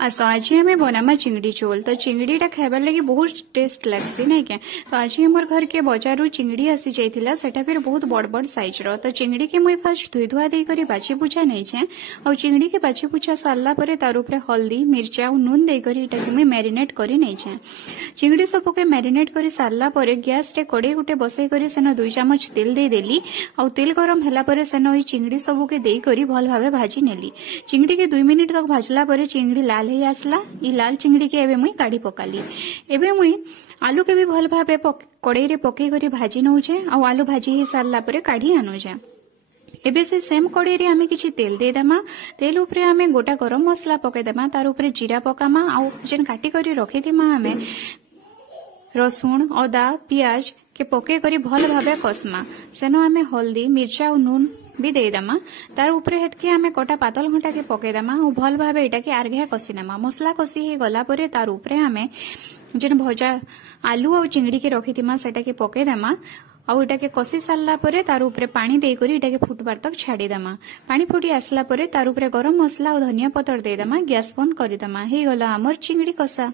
आस आज हमें बनामा चिंगड़ी झोल। तो चिंगड़ीटा खाइबार लगी बहुत टेस्ट लगसी नहीं क्या। तो आज हमर घर के बजार चिंगड़ी आसी जाइथिला, सेटा फिर बहुत बड़ बड़ साइज रो। तो चिंगड़ी के मुई फर्स्ट धुई धुआ दे करी बाछी पूछा नहीं छे। और चिंगड़ी के बाछी पूछा सारला परे तार ऊपर हल्दी मिर्चा और नून दे करी इटा के मुई मैरिनेट करी नहीं छे। चिंगड़ी सब के मैरिनेट करी सारला परे गैस रे कड़े गुटे बसई करी सेन 2 चामच तेल दे देली। और तेल गरम होला परे सेन ओई चिंगड़ी सब के दे करी भल भाबे भाजी नेली। चिंगड़ी के 2 मिनिट तक भाजला परे चिंगड़ी लाल हे आसला। ई लाल चिंगड़ी के एबे मुई काढ़ी पकाली। एबे मुई आलू के भी भल भाबे कड़ाई रे पकई करी भाजी नउछे। आ आलू भाजी हे सारला परे काढ़ी आनुछे। एबे से सेम कड़ाई रे आमे किछि तेल दे देमा। तेल ऊपर आमे गोटा गरम मसला पके देमा। तार ऊपर जीरा पकामा। आ जेन काटी करी रखी थिमा आमे रसुण अदा पियाज के पके करी भल भाबे कसमा। सेनो आमे हल्दी मिर्चा और नून भी दे दमा। तार ऊपर हेतके आमे कटा पातल घंटा के पके दमा। और भल भाबे एटा के आर्घे कसी नेमा। मसला कसी हे गला परे तार ऊपर आमे जेन भजा आलू और चिंगड़ी के रखी थिमा सेटा के पके देमा। और एटा के कसी सारला परे तार ऊपर पानी दे करी एटा के फुटबार तक छाड़ी देमा। पानी फुटी आसला परे तार ऊपर गरम मसला और धनिया पतर दे देमा। गैस बंद करी देमा। हे गला हमर चिंगड़ी कसा।